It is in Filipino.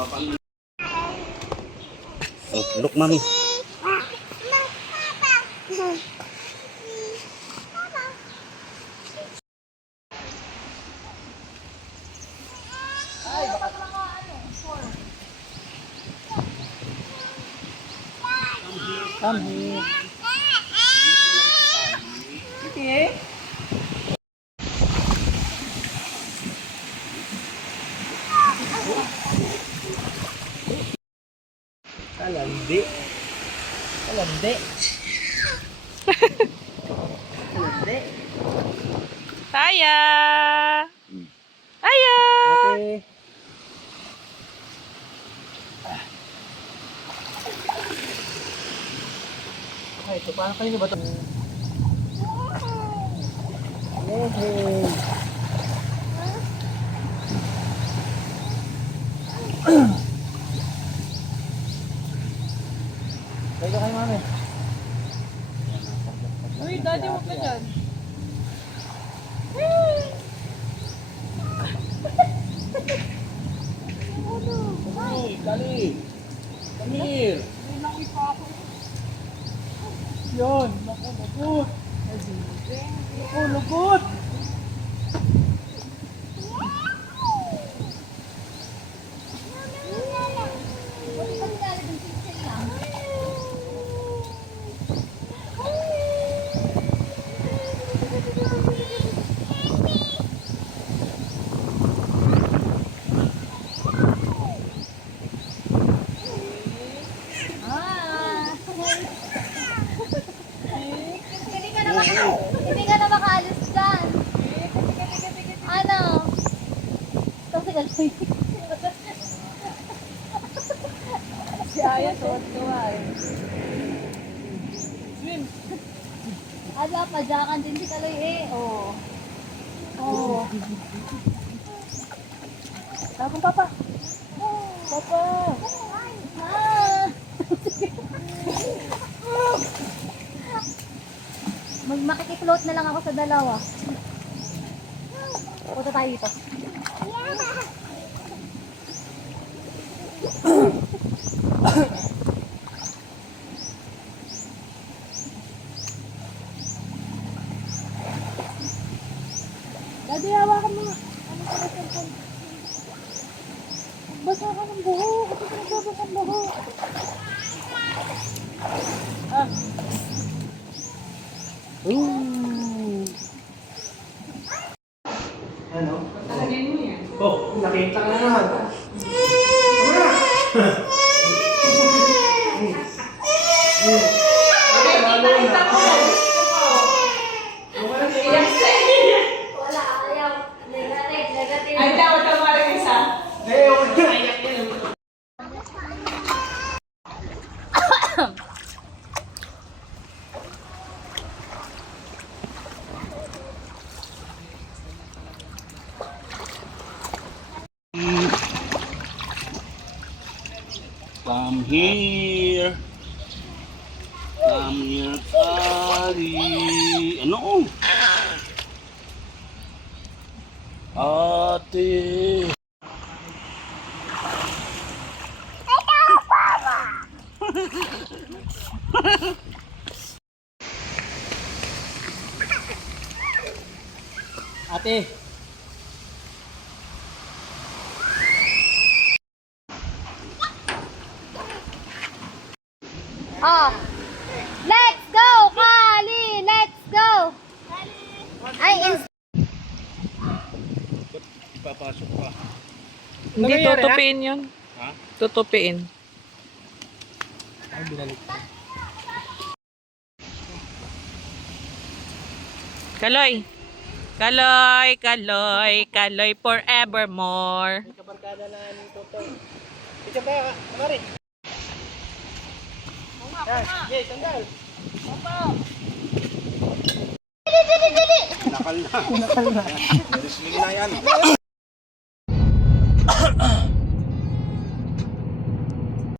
Oh, look, mami. Come here. Okay. Kalandi. Kalandi. Kalandi. Saya! Aya! Ate. Ay, ito paano kanina ba ito? Yehey! Pwede kayo, mami. Uy, daddy, huwag ka dyan. Hey, Kali. Come here. Yun! Naku, lugot! Naku, lugot! Hindi ka na makaalis dyan. Ano? Kasi gano'n. Si Aya, tuwa-tuwa eh. Swim! Ala, padyakan din si Kaloy eh. Oo. Oo. Tapong papa! Papa! Ah! Makikiploat na lang ako sa dalawa. Punta tayo dito. Daddy, hawakan mo. Ano ka na cellphone? Basa ka ng buhok. Kasi pinagbabasa ng buhok. Ah! Ooh! Ano? Oh, nakita ka na naman. Wala, ayaw. Negative. Ay, tawag ka mga rin isa. Come here. Come here, Kali. Ano? Ate. Ate! Oh. Let's go, Kali! Let's go! Ay, Ipapasok pa. Hindi tutupiin yun. Ha? Tutupiin. Ay, binalik. Kaloy! Kaloy! Kaloy! Kaloy forevermore! May kabarkada na ni Totoy. Ito ba, Mari? Yan, yes, sandal. dili, dili, dili! Nakal na. Nakal na. Sige na yan.